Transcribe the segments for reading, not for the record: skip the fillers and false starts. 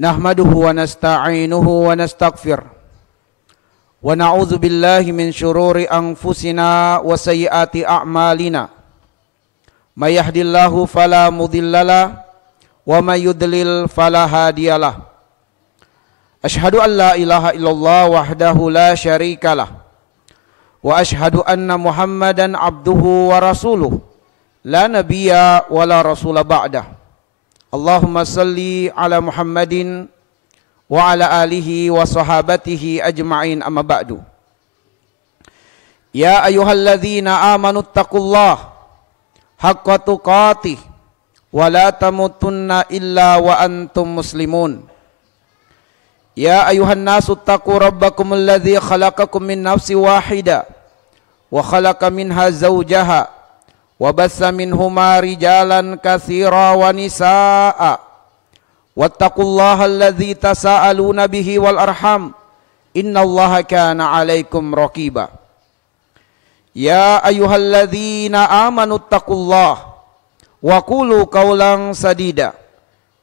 Nahmaduhu wa nasta'inuhu wa nastaghfir wa na'udzu billahi min syururi anfusina wa sayyiati a'malina. May yahdihillahu fala mudhillalah wa may yudlil fala hadiyalah. Asyhadu an la ilaha illallah wahdahu la syarikalah wa asyhadu anna Muhammadan abduhu wa rasuluh la nabiyya wa la rasula ba'dah. Allahumma salli ala Muhammadin wa ala alihi wa sahabatihi ajma'in, amma ba'du. Ya ayyuhalladzina amanu taqullaha haqqa tuqatih wa la tamutunna illa wa antum muslimun. Ya ayyuhan nasu taqu rabbakum alladzi khalaqakum min nafsin wahida wa khalaqa minha zawjaha wa bassa minhuma rijalan katsira wa nisaa. Wattaqullaha alladzi tasaaluna bihi wal arham innallaha kana 'alaikum raqiba. Ya ayyuhalladzina amanu taqullaha wa qulu qawlan sadida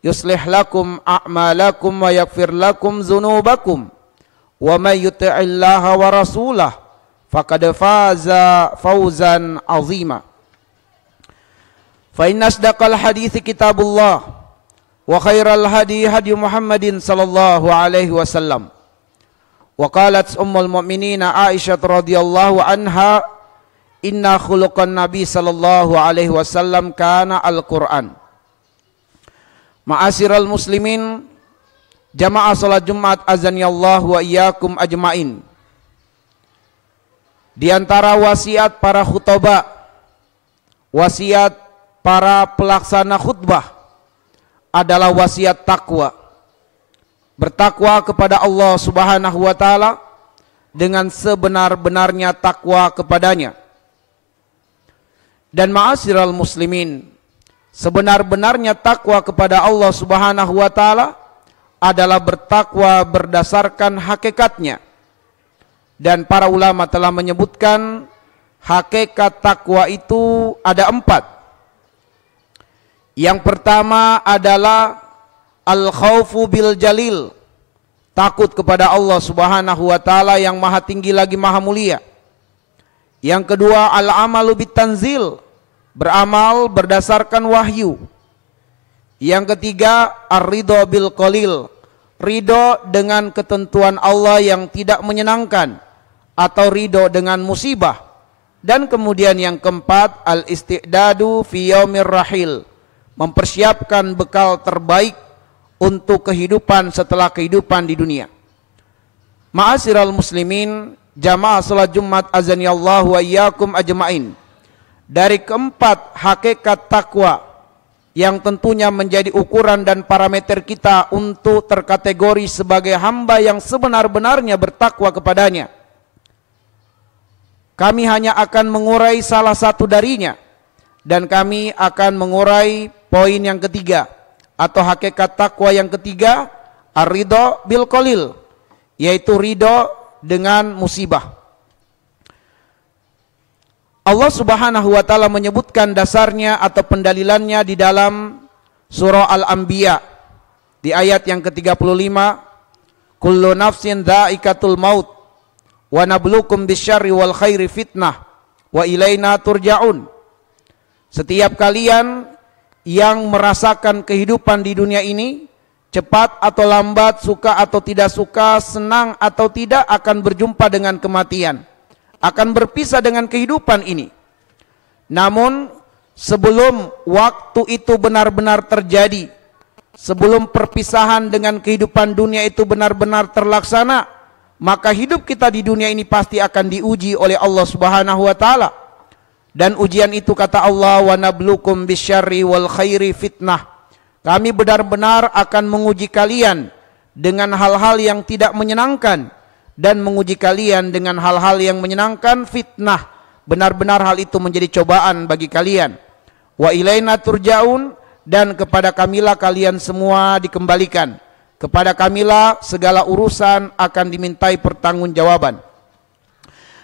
yuslih lakum a'malakum wa yaghfir lakum dzunubakum wa may yuti'illaha wa rasulahu faqad faza fawzan 'azima. Fa inna asdaqal hadithi kitabullah wa khairal hadi hadi Muhammadin sallallahu alaihi wasallam. Wa qalat ummul mu'minina Aisyah radhiyallahu anha, inna khuluqan nabi sallallahu alaihi wasallam kana al-Qur'an. Ma'asyiral muslimin, jamaah salat Jumat azanillahu wa iyyakum ajmain. Di antara wasiat para khutbah, wasiat para pelaksana khutbah adalah wasiat takwa. Bertakwa kepada Allah Subhanahu wa taala dengan sebenar-benarnya takwa kepadanya. Dan ma'asyiral muslimin, sebenar-benarnya takwa kepada Allah Subhanahu wa taala adalah bertakwa berdasarkan hakikatnya. Dan para ulama telah menyebutkan hakikat takwa itu ada 4. Yang pertama adalah al-khaufu bil jalil, takut kepada Allah Subhanahu wa taala yang maha tinggi lagi maha mulia. Yang kedua al-amalu bit tanzil, beramal berdasarkan wahyu. Yang ketiga ar-ridha bil qalil, ridho dengan ketentuan Allah yang tidak menyenangkan atau ridho dengan musibah. Dan kemudian yang keempat al-istidadu fi yaumir rahil, mempersiapkan bekal terbaik untuk kehidupan setelah kehidupan di dunia. Ma'asyiral muslimin, jamaah salat Jumat azanillahu wa iyyakum ajmain. Dari keempat hakikat takwa yang tentunya menjadi ukuran dan parameter kita untuk terkategori sebagai hamba yang sebenar-benarnya bertakwa kepadanya, kami hanya akan mengurai salah satu darinya. Dan kami akan mengurai poin yang ketiga atau hakikat takwa yang ketiga, ar-ridha bil qalil, yaitu ridho dengan musibah. Allah Subhanahu wa taala menyebutkan dasarnya atau pendalilannya di dalam surah Al-Anbiya di ayat yang ke-35, kullu nafsin dha'iqatul maut wa nabluukum bisyarri wal khairi fitnah wa ilaina turja'un. Setiap kalian yang merasakan kehidupan di dunia ini, cepat atau lambat, suka atau tidak suka, senang atau tidak, akan berjumpa dengan kematian, akan berpisah dengan kehidupan ini. Namun sebelum waktu itu benar-benar terjadi, sebelum perpisahan dengan kehidupan dunia itu benar-benar terlaksana, maka hidup kita di dunia ini pasti akan diuji oleh Allah Subhanahu wa taala. Dan ujian itu, kata Allah, wa nabluukum bisyarri wal khairi fitnah, kami benar-benar akan menguji kalian dengan hal-hal yang tidak menyenangkan dan menguji kalian dengan hal-hal yang menyenangkan, fitnah. Benar-benar hal itu menjadi cobaan bagi kalian. Wa ilaina turja'un, dan kepada kamilah kalian semua dikembalikan. Kepada kamilah segala urusan akan dimintai pertanggungjawaban.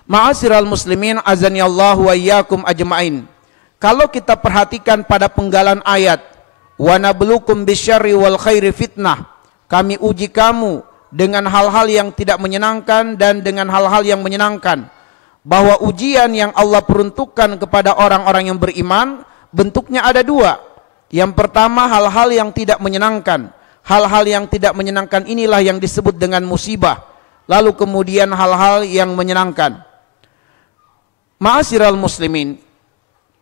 Ma'asyiral muslimin azanillahu wa iyyakum ajmain. Kalau kita perhatikan pada penggalan ayat wa nabluukum bisyarri wal khairi fitnah, kami uji kamu dengan hal-hal yang tidak menyenangkan dan dengan hal-hal yang menyenangkan. Bahwa ujian yang Allah peruntukkan kepada orang-orang yang beriman bentuknya ada dua. Yang pertama hal-hal yang tidak menyenangkan. Hal-hal yang tidak menyenangkan inilah yang disebut dengan musibah. Lalu kemudian hal-hal yang menyenangkan. Ma'asyiral muslimin,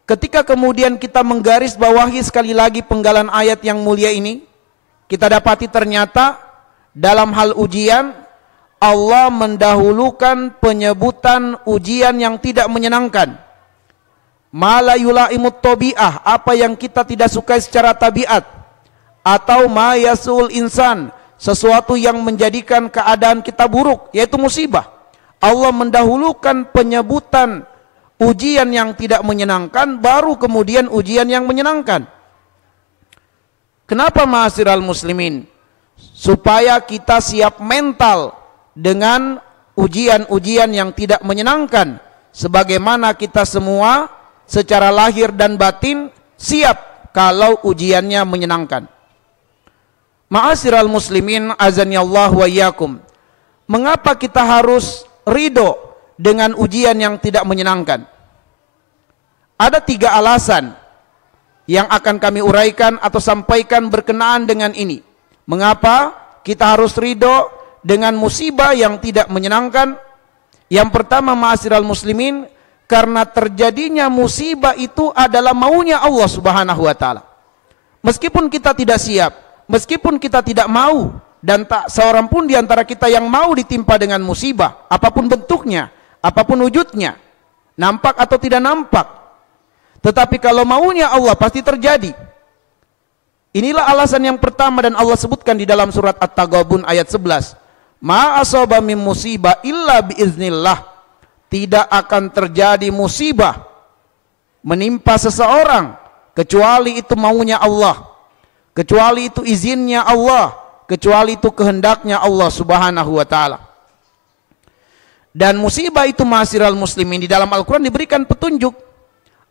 ketika kemudian kita menggaris bawahi sekali lagi penggalan ayat yang mulia ini, kita dapati ternyata dalam hal ujian Allah mendahulukan penyebutan ujian yang tidak menyenangkan. Ma la yulaimut tabi'ah, apa yang kita tidak sukai secara tabiat, atau ma yasul insan, sesuatu yang menjadikan keadaan kita buruk, yaitu musibah. Allah mendahulukan penyebutan ujian yang tidak menyenangkan, baru kemudian ujian yang menyenangkan. Kenapa ma'asyiral muslimin? Supaya kita siap mental dengan ujian-ujian yang tidak menyenangkan, sebagaimana kita semua secara lahir dan batin siap kalau ujiannya menyenangkan. Ma'asyiral muslimin azanillahu wa iyyakum, mengapa kita harus ridho dengan ujian yang tidak menyenangkan? Ada 3 alasan yang akan kami uraikan atau sampaikan berkenaan dengan ini. Mengapa kita harus ridho dengan musibah yang tidak menyenangkan? Yang pertama ma'asyiral muslimin, karena terjadinya musibah itu adalah maunya Allah Subhanahu wa taala. Meskipun kita tidak siap, meskipun kita tidak mau, dan tak seorang pun di antara kita yang mau ditimpa dengan musibah, apapun bentuknya, apapun wujudnya, nampak atau tidak nampak. Tetapi kalau maunya Allah pasti terjadi. Inilah alasan yang pertama dan Allah sebutkan di dalam surat At-Taghabun ayat 11. Ma asaba min musibah illa biiznillah. Tidak akan terjadi musibah menimpa seseorang kecuali itu maunya Allah, kecuali itu izinnya Allah, kecuali itu kehendaknya Allah Subhanahu wa taala. Dan musibah itu ma'asyiral muslimin di dalam Al-Qur'an diberikan petunjuk.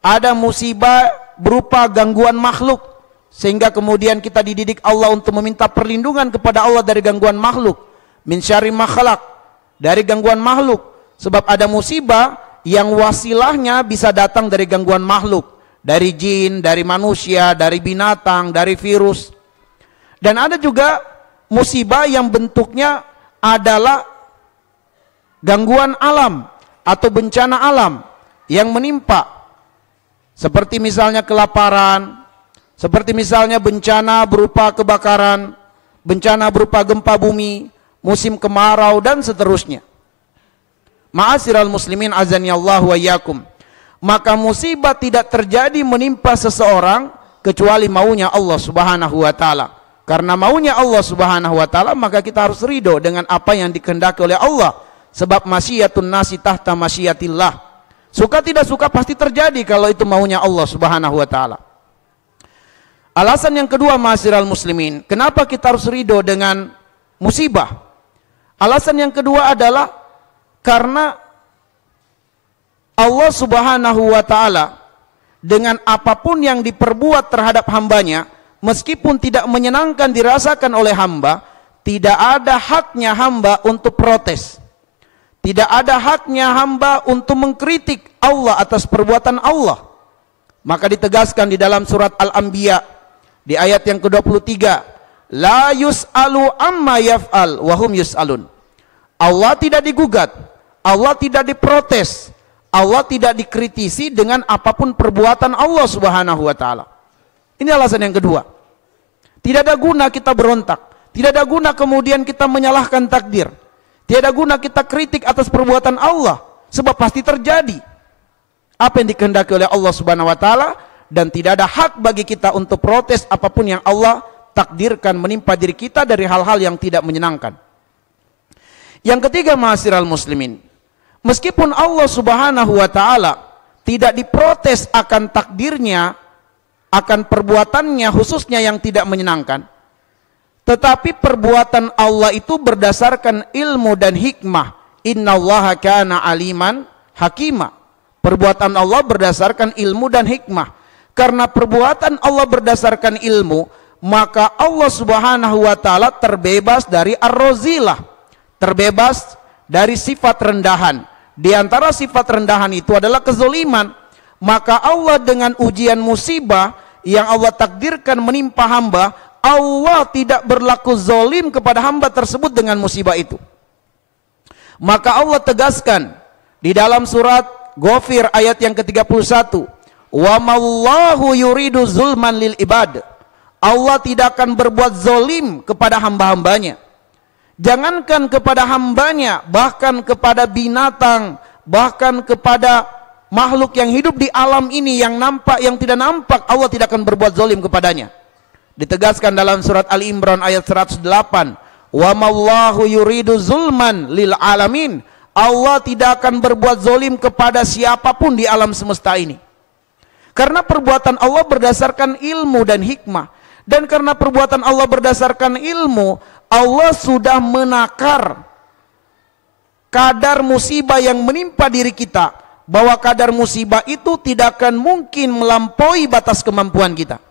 Ada musibah berupa gangguan makhluk, sehingga kemudian kita dididik Allah untuk meminta perlindungan kepada Allah dari gangguan makhluk. Min syarri ma khalaq, dari gangguan makhluk. Sebab ada musibah yang wasilahnya bisa datang dari gangguan makhluk, dari jin, dari manusia, dari binatang, dari virus. Dan ada juga musibah yang bentuknya adalah gangguan alam atau bencana alam yang menimpa, seperti misalnya kelaparan, seperti misalnya bencana berupa kebakaran, bencana berupa gempa bumi, musim kemarau dan seterusnya. Ma'asyiral muslimin azanillahu wa iyyakum, maka musibah tidak terjadi menimpa seseorang kecuali maunya Allah Subhanahu wa taala. Karena maunya Allah Subhanahu wa taala, maka kita harus ridho dengan apa yang dikehendaki oleh Allah. Sebab masyiatun nasi tahta masyiatillah. Suka tidak suka pasti terjadi kalau itu maunya Allah Subhanahu wa taala. Alasan yang kedua ma'asyiral muslimin, kenapa kita harus ridho dengan musibah? Alasan yang kedua adalah karena Allah Subhanahu wa taala dengan apapun yang diperbuat terhadap hambanya, meskipun tidak menyenangkan dirasakan oleh hamba, tidak ada haknya hamba untuk protes. Tidak ada haknya hamba untuk mengkritik Allah atas perbuatan Allah. Maka ditegaskan di dalam surat Al-Anbiya di ayat yang ke-23, la yus'alu amma yaf'al wa hum yus'alun. Allah tidak digugat, Allah tidak diprotes, Allah tidak dikritisi dengan apapun perbuatan Allah Subhanahu wa taala. Ini alasan yang kedua. Tidak ada guna kita berontak, tidak ada guna kemudian kita menyalahkan takdir, tidak ada guna kita kritik atas perbuatan Allah, sebab pasti terjadi apa yang dikehendaki oleh Allah Subhanahu wa taala, dan tidak ada hak bagi kita untuk protes apapun yang Allah takdirkan menimpa diri kita dari hal-hal yang tidak menyenangkan. Yang ketiga ma'asyiral muslimin, meskipun Allah Subhanahu wa taala tidak diprotes akan takdirnya, akan perbuatannya khususnya yang tidak menyenangkan, tetapi perbuatan Allah itu berdasarkan ilmu dan hikmah. Innallaha kana aliman hakima. Perbuatan Allah berdasarkan ilmu dan hikmah. Karena perbuatan Allah berdasarkan ilmu, maka Allah Subhanahu wa taala terbebas dari ar-razilah, terbebas dari sifat rendahan. Di antara sifat rendahan itu adalah kezaliman. Maka Allah dengan ujian musibah yang Allah takdirkan menimpa hamba, Allah tidak berlaku zalim kepada hamba tersebut dengan musibah itu. Maka Allah tegaskan di dalam surat Ghafir ayat yang ke-31, wa mallahu yuridu zulman lil ibad. Allah tidak akan berbuat zalim kepada hamba-hambanya. Jangankan kepada hambanya, bahkan kepada binatang, bahkan kepada makhluk yang hidup di alam ini, yang nampak, yang tidak nampak, Allah tidak akan berbuat zalim kepadanya. Ditegaskan dalam surat Al-Imran ayat 108, wa mallahu yuridu zulman lil alamin. Allah tidak akan berbuat zalim kepada siapapun di alam semesta ini. Karena perbuatan Allah berdasarkan ilmu dan hikmah. Dan karena perbuatan Allah berdasarkan ilmu, Allah sudah menakar kadar musibah yang menimpa diri kita, bahwa kadar musibah itu tidak akan mungkin melampaui batas kemampuan kita.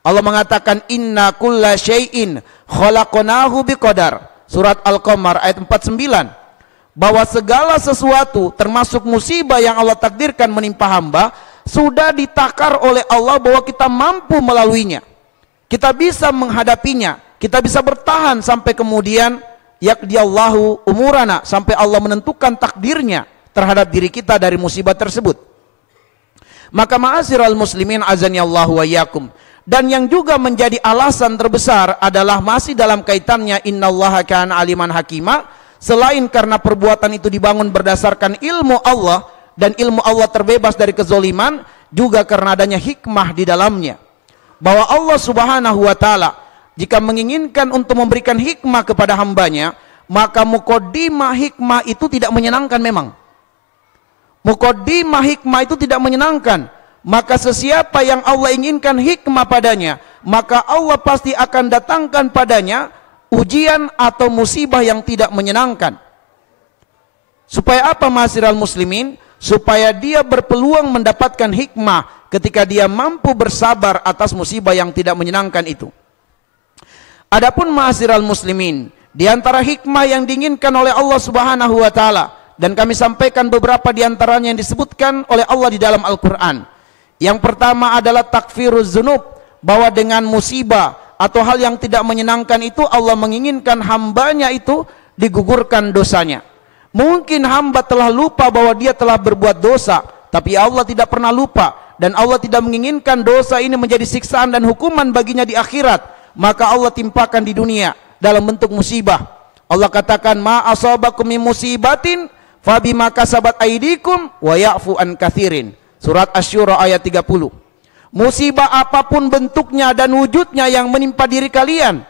Allah mengatakan inna kulla syai'in khalaqnahu biqadar. Surat Al-Qamar ayat 49. Bahwa segala sesuatu termasuk musibah yang Allah takdirkan menimpa hamba sudah ditakar oleh Allah bahwa kita mampu melaluinya. Kita bisa menghadapinya, kita bisa bertahan sampai kemudian yaqdiyallahu umurana, sampai Allah menentukan takdirnya terhadap diri kita dari musibah tersebut. Maka ma'asyiral muslimin azanillahu wa iyyakum, dan yang juga menjadi alasan terbesar adalah masih dalam kaitannya innallaha kana aliman hakima. Selain karena perbuatan itu dibangun berdasarkan ilmu Allah dan ilmu Allah terbebas dari kezaliman, juga karena adanya hikmah di dalamnya. Bahwa Allah Subhanahu wa taala jika menginginkan untuk memberikan hikmah kepada hambanya, maka muqaddimah hikmah itu tidak menyenangkan memang. Muqaddimah hikmah itu tidak menyenangkan. Maka sesiapa yang Allah inginkan hikmah padanya, maka Allah pasti akan datangkan padanya ujian atau musibah yang tidak menyenangkan. Supaya apa ma'asyiral muslimin? Supaya dia berpeluang mendapatkan hikmah ketika dia mampu bersabar atas musibah yang tidak menyenangkan itu. Adapun ma'asyiral muslimin, di antara hikmah yang diinginkan oleh Allah Subhanahu wa taala, dan kami sampaikan beberapa di antaranya yang disebutkan oleh Allah di dalam Al-Qur'an. Yang pertama adalah takfiruz dzunub, bahwa dengan musibah atau hal yang tidak menyenangkan itu Allah menginginkan hambanya itu digugurkan dosanya. Mungkin hamba telah lupa bahwa dia telah berbuat dosa, tapi Allah tidak pernah lupa, dan Allah tidak menginginkan dosa ini menjadi siksaan dan hukuman baginya di akhirat. Maka Allah timpakan di dunia dalam bentuk musibah. Allah katakan ma asabakum min musibatin fabima kasabat aydikum wa ya'fu an katsirin. Surat Asy-Syura ayat 30. Musibah apapun bentuknya dan wujudnya yang menimpa diri kalian,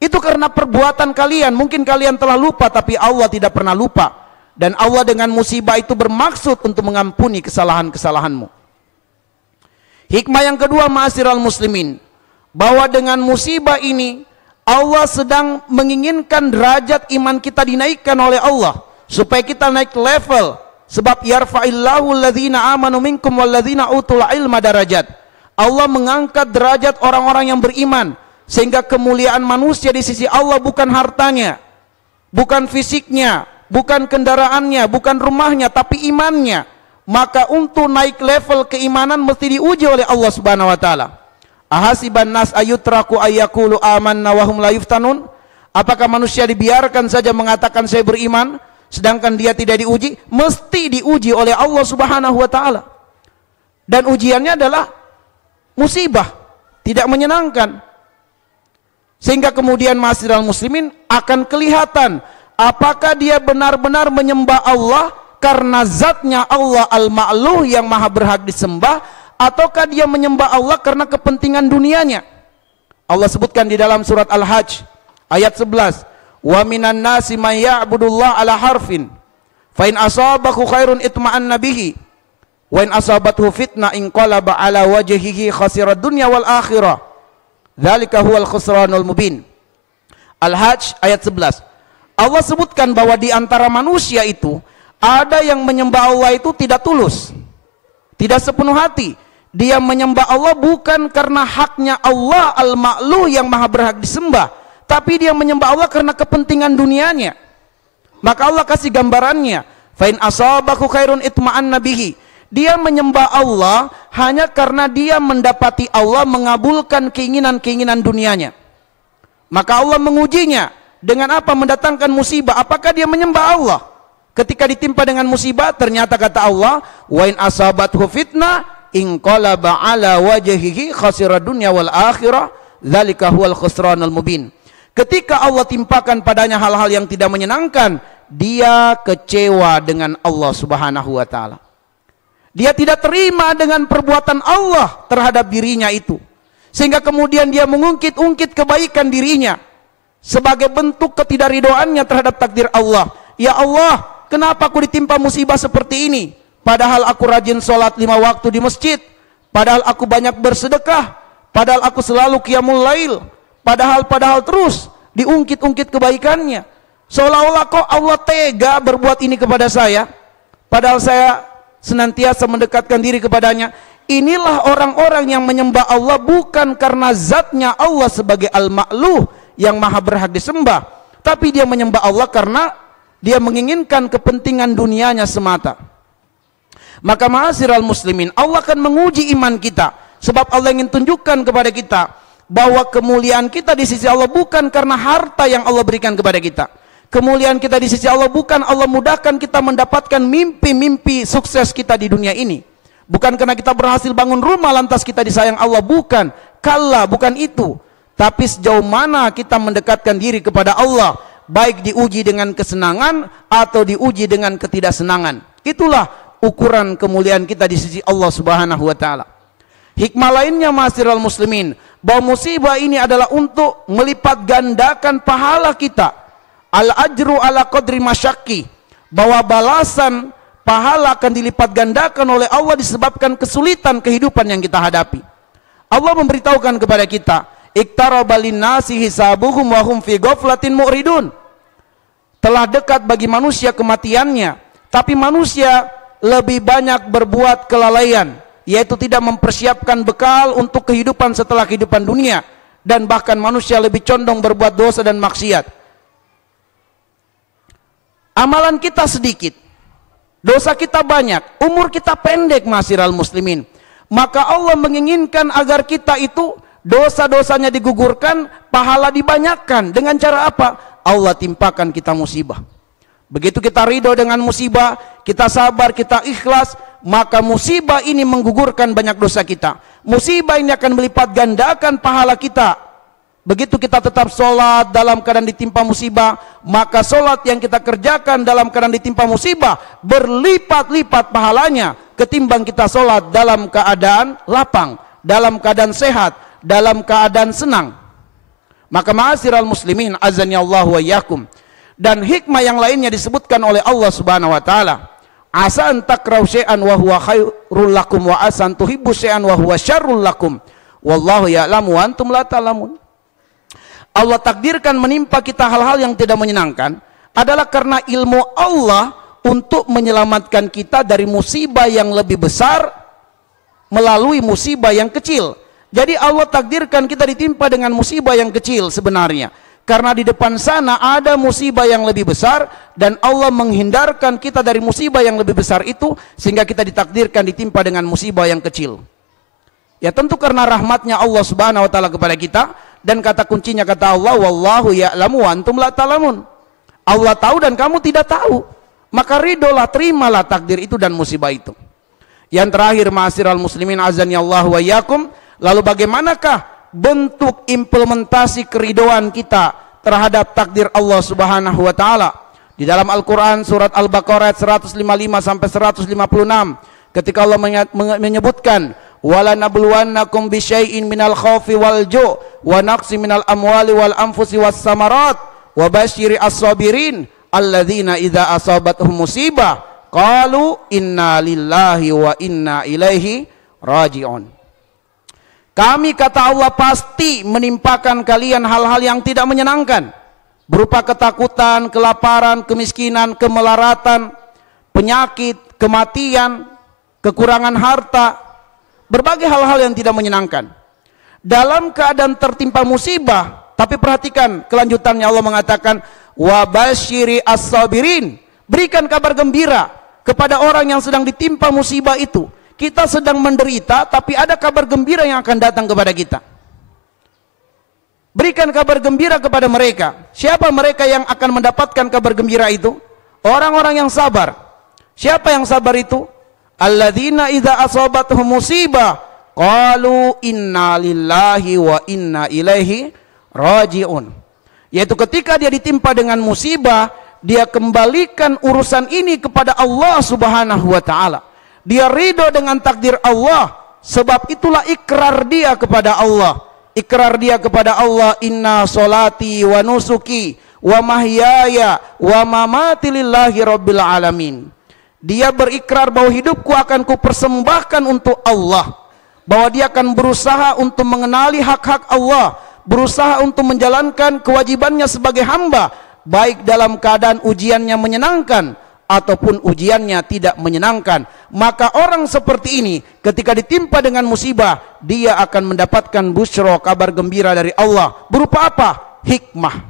itu karena perbuatan kalian. Mungkin kalian telah lupa, tapi Allah tidak pernah lupa. Dan Allah dengan musibah itu bermaksud untuk mengampuni kesalahan-kesalahanmu. Hikmah yang kedua ma'asyiral muslimin, bahwa dengan musibah ini Allah sedang menginginkan derajat iman kita dinaikkan oleh Allah, supaya kita naik level. Sebab yarfa'illahu alladhina amanu minkum walladhina utul ilma darajat. Allah mengangkat derajat orang-orang yang beriman, sehingga kemuliaan manusia di sisi Allah bukan hartanya, bukan fisiknya, bukan kendaraannya, bukan rumahnya, tapi imannya. Maka untuk naik level keimanan mesti diuji oleh Allah Subhanahu wa taala. Ahasiban nas ayutraku ayyaqulu amanna wa hum la yuftanun? Apakah manusia dibiarkan saja mengatakan saya beriman sedangkan dia tidak diuji? Mesti diuji oleh Allah Subhanahu wa taala. Dan ujiannya adalah musibah, tidak menyenangkan. Sehingga kemudian ma'asyiral muslimin akan kelihatan apakah dia benar-benar menyembah Allah karena zatnya Allah al-ma'luh yang maha berhak disembah, ataukah dia menyembah Allah karena kepentingan dunianya. Allah sebutkan di dalam surat Al-Hajj ayat 11, wa minan nasi may ya'budullah ala harfin fa in asabahu khairun itma'anna bihi wa in asabathu fitnah inqalaba ala wajhihi khasira dunya wal akhirah. Dzalika huwal khusranul mubin. Al-Hajj ayat 11. Allah sebutkan bahwa di antara manusia itu ada yang menyembah Allah itu tidak tulus, tidak sepenuh hati. Dia menyembah Allah bukan karena haknya Allah al-ma'luh yang maha berhak disembah, tapi dia menyembah Allah karena kepentingan dunianya. Maka Allah kasih gambarannya, fa in asabahu khairun itma'anna bihi. Dia menyembah Allah hanya karena dia mendapati Allah mengabulkan keinginan-keinginan dunianya. Maka Allah mengujinya dengan apa? Mendatangkan musibah. Apakah dia menyembah Allah? Ketika ditimpa dengan musibah, ternyata kata Allah, wa in asabathu fitnah inqalaba ala wajhihi khasira dunya wal akhirah dzalika huwal khusranul mubin. Ketika Allah timpakan padanya hal-hal yang tidak menyenangkan, dia kecewa dengan Allah Subhanahu wa taala. Dia tidak terima dengan perbuatan Allah terhadap dirinya itu, sehingga kemudian dia mengungkit-ungkit kebaikan dirinya sebagai bentuk ketidakridoannya terhadap takdir Allah. Ya Allah, kenapa aku ditimpa musibah seperti ini? Padahal aku rajin sholat 5 waktu di masjid, padahal aku banyak bersedekah, padahal aku selalu qiyamul lail, padahal terus diungkit-ungkit kebaikannya. Seolah-olah kok Allah tega berbuat ini kepada saya, padahal saya senantiasa mendekatkan diri kepadanya. Inilah orang-orang yang menyembah Allah bukan karena zatnya Allah sebagai al-ma'luh yang maha berhak disembah, tapi dia menyembah Allah karena dia menginginkan kepentingan dunianya semata. Maka ma'asyiral muslimin, Allah akan menguji iman kita, sebab Allah ingin tunjukkan kepada kita bahwa kemuliaan kita di sisi Allah bukan karena harta yang Allah berikan kepada kita. Kemuliaan kita di sisi Allah bukan Allah mudahkan kita mendapatkan mimpi-mimpi sukses kita di dunia ini. Bukan karena kita berhasil bangun rumah lantas kita disayang Allah, bukan. Kalla, bukan itu. Tapi sejauh mana kita mendekatkan diri kepada Allah, baik diuji dengan kesenangan atau diuji dengan ketidaksenangan. Itulah ukuran kemuliaan kita di sisi Allah Subhanahu wa taala. Hikmah lainnya ma'asyiral muslimin, bahwa musibah ini adalah untuk melipat gandakan pahala kita. Al-ajru ala qadri masyaqi, bahwa balasan pahala akan dilipat gandakan oleh Allah disebabkan kesulitan kehidupan yang kita hadapi. Allah memberitahukan kepada kita, iktaraba linnasi hisabuhum wa hum fi ghaflatin mu'ridun. Telah dekat bagi manusia kematiannya, tapi manusia lebih banyak berbuat kelalaian, yaitu tidak mempersiapkan bekal untuk kehidupan setelah kehidupan dunia, dan bahkan manusia lebih condong berbuat dosa dan maksiat. Amalan kita sedikit, dosa kita banyak, umur kita pendek ma'asyiral muslimin. Maka Allah menginginkan agar kita itu dosa-dosanya digugurkan, pahala dibanyakkan. Dengan cara apa? Allah timpakan kita musibah. Begitu kita ridho dengan musibah, kita sabar, kita ikhlas, maka musibah ini menggugurkan banyak dosa kita. Musibah ini akan melipat gandakan pahala kita. Begitu kita tetap sholat dalam keadaan ditimpa musibah, maka sholat yang kita kerjakan dalam keadaan ditimpa musibah berlipat-lipat pahalanya ketimbang kita sholat dalam keadaan lapang, dalam keadaan sehat, dalam keadaan senang. Maka ma'asyiral muslimin azani Allah wa iyyakum. Dan hikmah yang lainnya disebutkan oleh Allah Subhanahu wa taala. Asa an takrahu syai'an wa huwa khairul lakum wa asa an tuhibbu syai'an wa huwa syarrul lakum. Wallahu ya'lamu wa antum la ta'lamun. Allah takdirkan menimpa kita hal-hal yang tidak menyenangkan adalah karena ilmu Allah untuk menyelamatkan kita dari musibah yang lebih besar melalui musibah yang kecil. Jadi Allah takdirkan kita ditimpa dengan musibah yang kecil sebenarnya, karena di depan sana ada musibah yang lebih besar, dan Allah menghindarkan kita dari musibah yang lebih besar itu, sehingga kita ditakdirkan ditimpa dengan musibah yang kecil. Ya tentu karena rahmatnya Allah Subhanahu wa taala kepada kita, dan kata kuncinya kata Allah, wallahu ya'lamu wa antum la ta'lamun. Allah tahu dan kamu tidak tahu. Maka ridolah, terimalah takdir itu dan musibah itu. Yang terakhir ma'asyiral muslimin azani Allah wa iyyakum, lalu bagaimanakah bentuk implementasi keridoan kita terhadap takdir Allah Subhanahu wa taala? Di dalam Al-Qur'an surat Al-Baqarah 155 sampai 156, ketika Allah menyebutkan wala nabluwannakum bisyai'in minal khaufi wal ju' wa naqsi minal amwali wal anfusi was samarat wa basyiri as-sabirin alladzina idza asabatuhum musibah qalu inna lillahi wa inna ilaihi raji'un. Kami, kata Allah, pasti menimpakan kalian hal-hal yang tidak menyenangkan, berupa ketakutan, kelaparan, kemiskinan, kemelaratan, penyakit, kematian, kekurangan harta. berbagai hal-hal yang tidak menyenangkan. Dalam keadaan tertimpa musibah, tapi perhatikan kelanjutannya, Allah mengatakan wa basyiri as-sabirin, berikan kabar gembira kepada orang yang sedang ditimpa musibah itu. Kita sedang menderita, tapi ada kabar gembira yang akan datang kepada kita. Berikan kabar gembira kepada mereka. Siapa mereka yang akan mendapatkan kabar gembira itu? Orang-orang yang sabar. Siapa yang sabar itu? Alladzina idza asabatuhum musibah qalu inna lillahi wa inna ilaihi raji'un. Yaitu ketika dia ditimpa dengan musibah, dia kembalikan urusan ini kepada Allah Subhanahu wa taala. Dia ridho dengan takdir Allah, sebab itulah ikrar dia kepada Allah. Ikrar dia kepada Allah, inna solati wa nusuki wa mahyaya wa mamati lillahi rabbil alamin. Dia berikrar bahwa hidupku akan kupersembahkan untuk Allah, bahwa dia akan berusaha untuk mengenali hak-hak Allah, berusaha untuk menjalankan kewajibannya sebagai hamba, baik dalam keadaan ujiannya menyenangkan ataupun ujiannya tidak menyenangkan. Maka orang seperti ini ketika ditimpa dengan musibah, dia akan mendapatkan busyra, kabar gembira dari Allah. Berupa apa? Hikmah.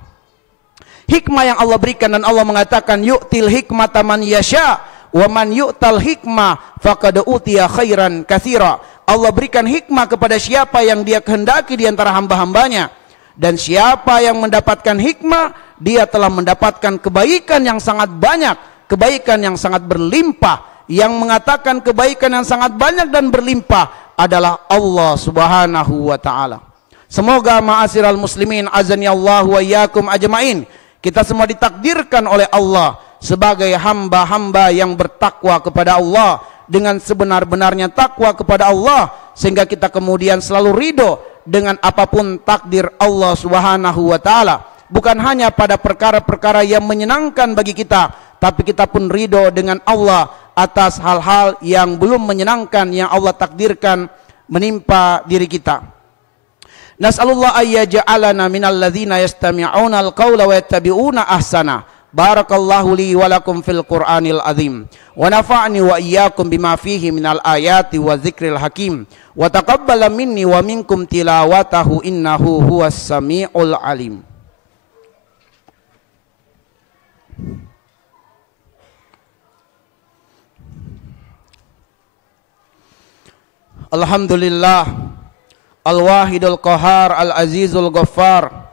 Hikmah yang Allah berikan, dan Allah mengatakan yu'til hikmata man yasha wa man yu'tal hikmah faqad utiya khairan katsira. Allah berikan hikmah kepada siapa yang dia kehendaki di antara hamba-hambanya, dan siapa yang mendapatkan hikmah, dia telah mendapatkan kebaikan yang sangat banyak, kebaikan yang sangat berlimpah. Yang mengatakan kebaikan yang sangat banyak dan berlimpah adalah Allah Subhanahu wa taala. Semoga ma'asyiral muslimin azani Allah wa iyyakum ajmain, kita semua ditakdirkan oleh Allah sebagai hamba-hamba yang bertakwa kepada Allah dengan sebenar-benarnya takwa kepada Allah, sehingga kita kemudian selalu ridho dengan apapun takdir Allah Subhanahu wa taala. Bukan hanya pada perkara-perkara yang menyenangkan bagi kita, tapi kita pun ridho dengan Allah atas hal-hal yang belum menyenangkan yang Allah takdirkan menimpa diri kita. Nas'alullah ayyaj'alana minal ladzina yastami'una al-qawla wa yattabi'una ahsana. Barakallahu li wa lakum fil Qur'anil azim wa nafa'ni wa iyyakum bima fihi minal ayati wa dzikril hakim wa taqabbala minni wa minkum tilawatahu innahu huwas samiul alim. Alhamdulillah al-wahidul qahar al-azizul ghaffar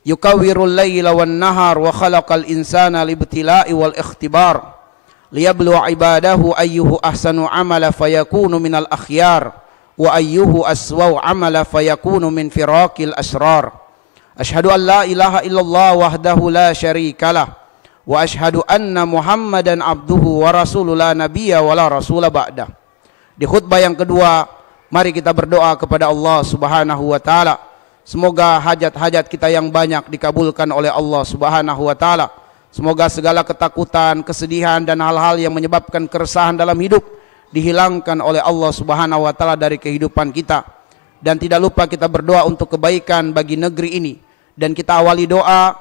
yukawwirul layla wan nahar wa khalaqal insana libtila'i wal ikhtibar liyabluwa ibadahu ayyuhu ahsanu amala fayakunu minal akhyar wa ayyuhu aswa'u amala fayakunu min firaqil asrar. Ashhadu an la ilaha illallah wahdahu la syarikalah wa ashhadu anna Muhammadan abduhu wa rasuluhu la nabiyya wa la rasula ba'dah. Di khutbah yang kedua, mari kita berdoa kepada Allah Subhanahu wa taala. Semoga hajat-hajat kita yang banyak dikabulkan oleh Allah Subhanahu wa taala. Semoga segala ketakutan, kesedihan dan hal-hal yang menyebabkan keresahan dalam hidup dihilangkan oleh Allah Subhanahu wa taala dari kehidupan kita. Dan tidak lupa kita berdoa untuk kebaikan bagi negeri ini, dan kita awali doa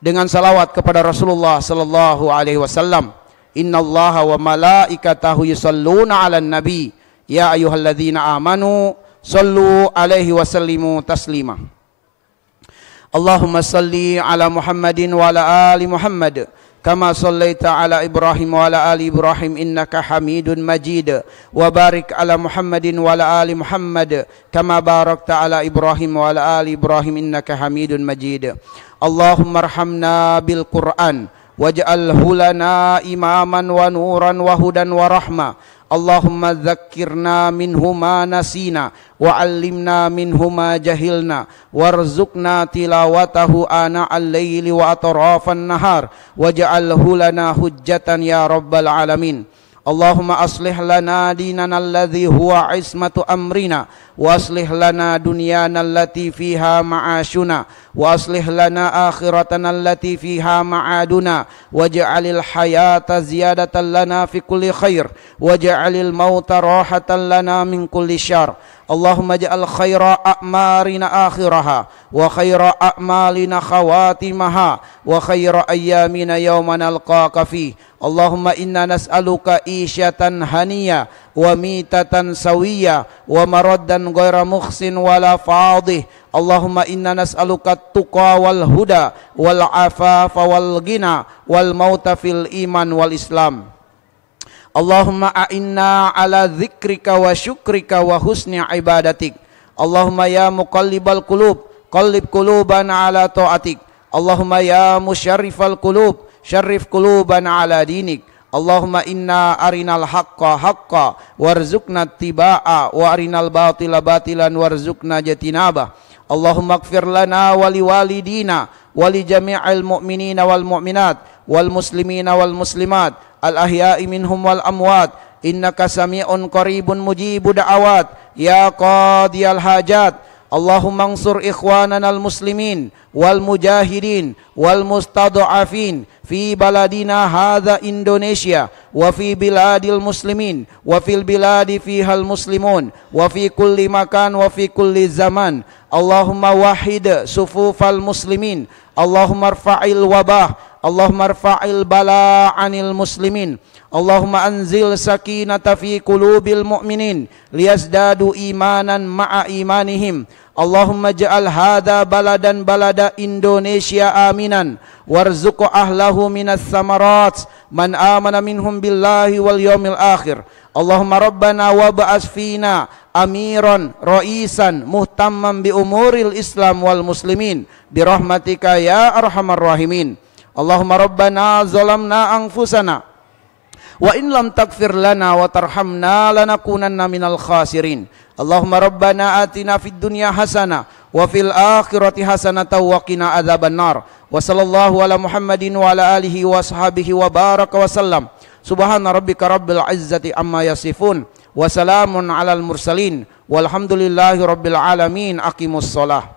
dengan salawat kepada Rasulullah sallallahu alaihi wasallam. Innallaha wa malaikatahu yusalluna 'alan nabi ya ayyuhalladzina amanu sallu alaihi wa sallimu taslima. Allahumma salli ala Muhammadin wa ala ali Muhammad kama sallaita ala Ibrahim wa ala ali Ibrahim innaka Hamidun Majid, wa barik ala Muhammadin wa ala ali Muhammad kama barakta ala Ibrahim wa ala ali Ibrahim innaka Hamidun Majid. Allahumma arhamna bil Qur'an waj'alhu lana imaman wa nuran wa hudan wa rahmah. Allahumma dzakkirna minhu ma nasina wa 'allimna minhu ma jahilna warzuqna tilawatahu ana al-laili wa atrafan nahar waj'alhu lana hujjatan ya rabbal alamin. Allahumma aslih lana dinana alladhi huwa ismatu amrina wa aslih lana dunyana allati fiha ma'ashuna wa aslih lana akhiratana allati fiha ma'aduna waj'alil hayata ziyadatan lana fi kulli khair waj'alil mauta rahatan lana min kulli syarr. Allahumma ja'al khaira a'marina akhiraha wa khaira a'malina khawatimaha wa khaira ayyamina yawma nalqaka fi. Allahumma inna nas'aluka isyatan haniyah wa mitatan sawiyah wa maraddan ghaira mukhsin wala fadih. Allahumma inna nas'aluka tuqa wal huda wal afafa wal ghina wal mauta fil iman wal islam. Allahumma a'inna ala dzikrika wa syukrika wa husni ibadatik. Allahumma ya muqallibal qulub qallib qulubana ala ta'atik. Allahumma ya musyarrifal qulub syarrif qulubana ala dinik. Allahumma inna arinal haqqa haqqa warzuqna tibaa wa arinal batila batilan warzuqna jatinabah. Allahumma ighfir lana wa liwalidina wa li jami'il mu'minina wal mu'minat wal muslimina wal muslimat al ahya'i minhum wal amwat innaka sami'un qaribun mujibu da'awat ya qadiyal hajat. Allahumma ansur ikhwanana al muslimin wal mujahidin wal mustad'afin fi baladina hadza Indonesia wa fi biladil muslimin wa fil biladi fihal muslimun wa fi kulli makan wa fi kulli zaman. Allahumma wahid sufufal muslimin. Allahumma irfa'il wabah. Allahumma irfa'il bala 'anil muslimin. Allahumma anzil sakinata fi qulubil mu'minin liyazdadu imanan ma'a imanihim. Allahumma ja'al hadha baladan balada Indonesia aminan warzuq ahlahu minas samarat man amana minhum billahi wal yawmil akhir. Allahumma rabbana wab'as fina amiran ra'isan muhtamman bi umuril islam wal muslimin birahmatika ya arhamar rahimin. Allahumma rabbana zalamna anfusana wa in lam taghfir lana wa tarhamna lanakunanna minal khasirin. Allahumma rabbana atina fid dunya hasanah wa fil akhirati hasanatan wa qina adzaban nar. Wa sallallahu ala Muhammadin wa ala alihi wa sahbihi wa baraka wa sallam. Subhana rabbika rabbil izzati amma yasifun wa salamun alal mursalin walhamdulillahi rabbil alamin. Aqimus shalah.